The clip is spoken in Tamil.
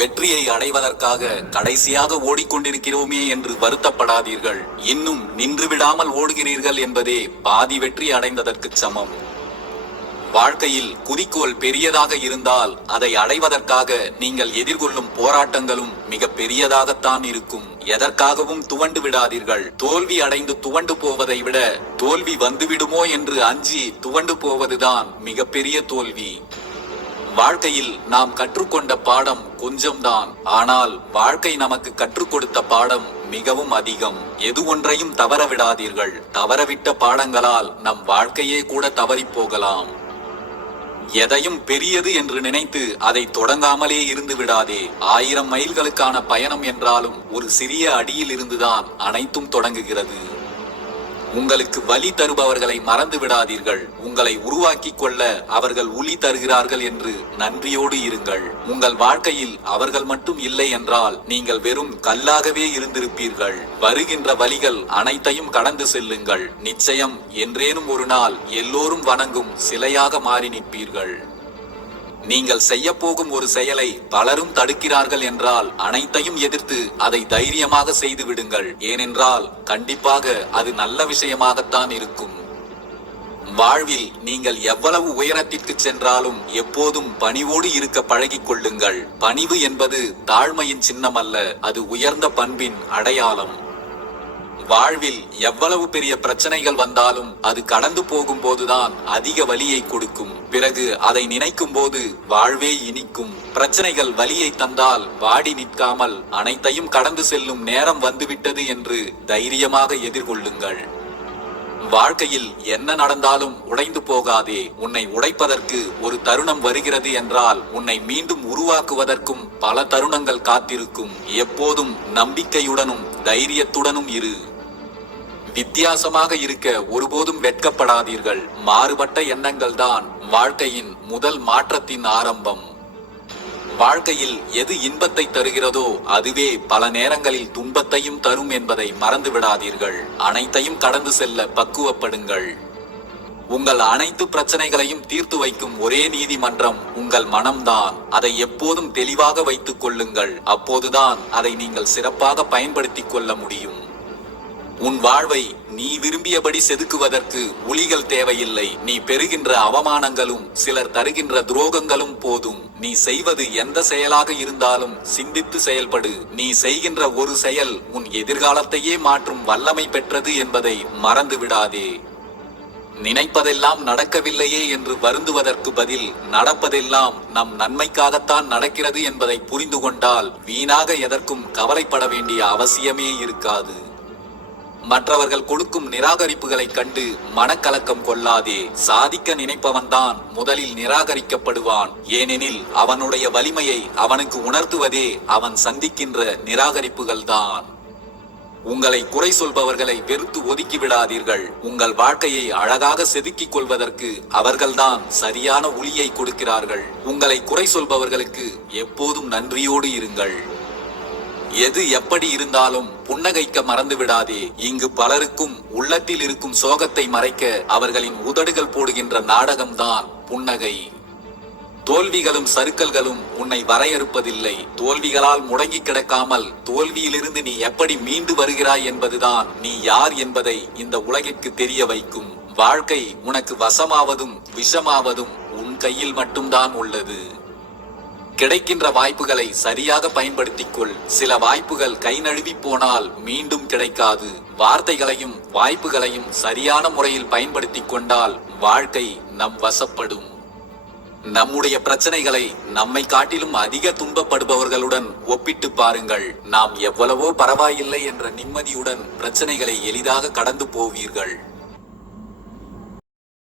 வெற்றியை அடைவதற்காக கடைசியாக ஓடிக்கொண்டிருக்கிறோமே என்று வருத்தப்படாதீர்கள். இன்னும் நின்று விடாமல் ஓடுகிறீர்கள் என்பதே பாதி வெற்றி அடைந்ததற்கு சமம். வாழ்க்கையில் குறிக்கோள் பெரியதாக இருந்தால் அதை அடைவதற்காக நீங்கள் எதிர்கொள்ளும் போராட்டங்களும் மிக பெரியதாகத்தான் இருக்கும். எதற்காகவும் துவண்டு விடாதீர்கள். தோல்வி அடைந்து துவண்டு போவதை விட தோல்வி வந்துவிடுமோ என்று அஞ்சி துவண்டு போவதுதான் மிகப்பெரிய தோல்வி. வாழ்க்கையில் நாம் கற்றுக்கொண்ட பாடம் கொஞ்சம்தான். ஆனால் வாழ்க்கை நமக்கு கற்றுக் கொடுத்த பாடம் மிகவும் அதிகம். எது ஒன்றையும் தவற விடாதீர்கள் தவறவிட்ட பாடங்களால் நம் வாழ்க்கையே கூட தவறிப் போகலாம். எதையும் பெரியது என்று நினைத்து அதை தொடங்காமலே இருந்து விடாதே. ஆயிரம் மைல்களுக்கான பயணம் என்றாலும் ஒரு சிறிய அடியில் இருந்துதான் அனைத்தும் தொடங்குகிறது. உங்களுக்கு வழி தருபவர்களை மறந்து விடாதீர்கள் உங்களை உருவாக்கிக் கொள்ள அவர்கள் உளி தருகிறார்கள் என்று நன்றியோடு இருங்கள். உங்கள் வாழ்க்கையில் அவர்கள் மட்டும் இல்லை என்றால் நீங்கள் வெறும் கல்லாகவே இருந்திருப்பீர்கள். வருகின்ற வழிகள் அனைத்தையும் கடந்து செல்லுங்கள். நிச்சயம் என்றேனும் ஒரு நாள் எல்லோரும் வணங்கும் சிலையாக மாறி நிற்பீர்கள். நீங்கள் செய்ய போகும் ஒரு செயலை பலரும் தடுக்கிறார்கள் என்றால் அனைத்தையும் எதிர்த்து அதை தைரியமாக செய்து விடுங்கள். ஏனென்றால் கண்டிப்பாக அது நல்ல விஷயமாகத்தான் இருக்கும். வாழ்வில் நீங்கள் எவ்வளவு உயரத்திற்கு சென்றாலும் எப்போதும் பணிவோடு இருக்க பழகிக் கொள்ளுங்கள். பணிவு என்பது தாழ்மையின் சின்னம் அல்ல அது உயர்ந்த பண்பின் அடையாளம். வாழ்வில் எவ்வளவு பெரிய பிரச்சனைகள் வந்தாலும் அது கடந்து போகும்போதுதான் அதிக வலியை கொடுக்கும். பிறகு அதை நினைக்கும் போது வாழ்வே இனிக்கும். பிரச்சனைகள் வலியை தந்தால் வாடி நிற்காமல் அனைத்தையும் கடந்து செல்லும் நேரம் வந்துவிட்டது என்று தைரியமாக எதிர்கொள்ளுங்கள். வாழ்க்கையில் என்ன நடந்தாலும் உடைந்து போகாதே. உன்னை உடைப்பதற்கு ஒரு தருணம் வருகிறது என்றால் உன்னை மீண்டும் உருவாக்குவதற்கும் பல தருணங்கள் காத்திருக்கும். எப்போதும் நம்பிக்கையுடனும் தைரியத்துடனும் இரு. வித்தியாசமாக இருக்க ஒருபோதும் வெட்கப்படாதீர்கள். மாறுபட்ட எண்ணங்கள் தான் வாழ்க்கையின் முதல் மாற்றத்தின் ஆரம்பம். வாழ்க்கையில் எது இன்பத்தை தருகிறதோ அதுவே பல நேரங்களில் துன்பத்தையும் தரும் என்பதை மறந்து விடாதீர்கள் அனைத்தையும் கடந்து செல்ல பக்குவப்படுங்கள். உங்கள் அனைத்து பிரச்சனைகளையும் தீர்த்து வைக்கும் ஒரே நீதிமன்றம் உங்கள் மனம்தான். அதை எப்போதும் தெளிவாக வைத்துக் கொள்ளுங்கள். அப்போதுதான் அதை நீங்கள் சிறப்பாக பயன்படுத்திக் கொள்ள முடியும். உன் வாழ்வை நீ விரும்பியபடி செதுக்குவதற்கு ஒளிகள் தேவையில்லை. நீ பெறுகின்ற அவமானங்களும் சிலர் தருகின்ற துரோகங்களும் போதும். நீ செய்வது எந்த செயலாக இருந்தாலும் சிந்தித்து செயல்படு. நீ செய்கின்ற ஒரு செயல் உன் எதிர்காலத்தையே மாற்றும் வல்லமை பெற்றது என்பதை மறந்து விடாதே நினைப்பதெல்லாம் நடக்கவில்லையே என்று வருந்துவதற்கு பதில் நடப்பதெல்லாம் நம் நன்மைக்காகத்தான் நடக்கிறது என்பதை புரிந்து கொண்டால் வீணாக எதற்கும் கவலைப்பட வேண்டிய அவசியமே இருக்காது. மற்றவர்கள் கொடுக்கும் நிராகரிப்புகளைக் கண்டு மனக்கலக்கம் கொள்ளாதே. சாதிக்க நினைப்பவன்தான் முதலில் நிராகரிக்கப்படுவான். ஏனெனில் அவனுடைய வலிமையை அவனுக்கு உணர்த்துவதே அவன் சந்திக்கின்ற நிராகரிப்புகள்தான். உங்களை குறை சொல்பவர்களை வெறுத்து ஒதுக்கி விடாதீர்கள் உங்கள் வாழ்க்கையை அழகாக செதுக்கிக் கொள்வதற்கு அவர்கள்தான் சரியான ஒளியை கொடுக்கிறார்கள். உங்களை குறை சொல்பவர்களுக்கு எப்போதும் நன்றியோடு இருங்கள். எது எப்படி இருந்தாலும் புன்னகைக்க மறந்து விடாதே இங்கு பலருக்கும் உள்ளத்தில் இருக்கும் சோகத்தை மறைக்க அவர்களின் உதடுகள் போடுகின்ற நாடகம்தான் புன்னகை. தோல்விகளும் சறுக்கல்களும் உன்னை வரையறுப்பதில்லை. தோல்விகளால் முடங்கி கிடக்காமல் தோல்வியிலிருந்து நீ எப்படி மீண்டு வருகிறாய் என்பதுதான் நீ யார் என்பதை இந்த உலகிற்கு தெரிய வைக்கும். வாழ்க்கை உனக்கு வசமாவதும் விஷமாவதும் உன் கையில் மட்டும்தான் உள்ளது. கிடைக்கின்ற வாய்ப்புகளை சரியாக பயன்படுத்திக் கொள் சில வாய்ப்புகள் கை நழுவி போனால் மீண்டும் கிடைக்காது. வார்த்தைகளையும் வாய்ப்புகளையும் சரியான முறையில் பயன்படுத்திக் கொண்டால் வாழ்க்கை நம் வசப்படும். நம்முடைய பிரச்சனைகளை நம்மை காட்டிலும் அதிக துன்பப்படுபவர்களுடன் ஒப்பிட்டு பாருங்கள். நாம் எவ்வளவோ பரவாயில்லை என்ற நிம்மதியுடன் பிரச்சனைகளை எளிதாக கடந்து போவீர்கள்.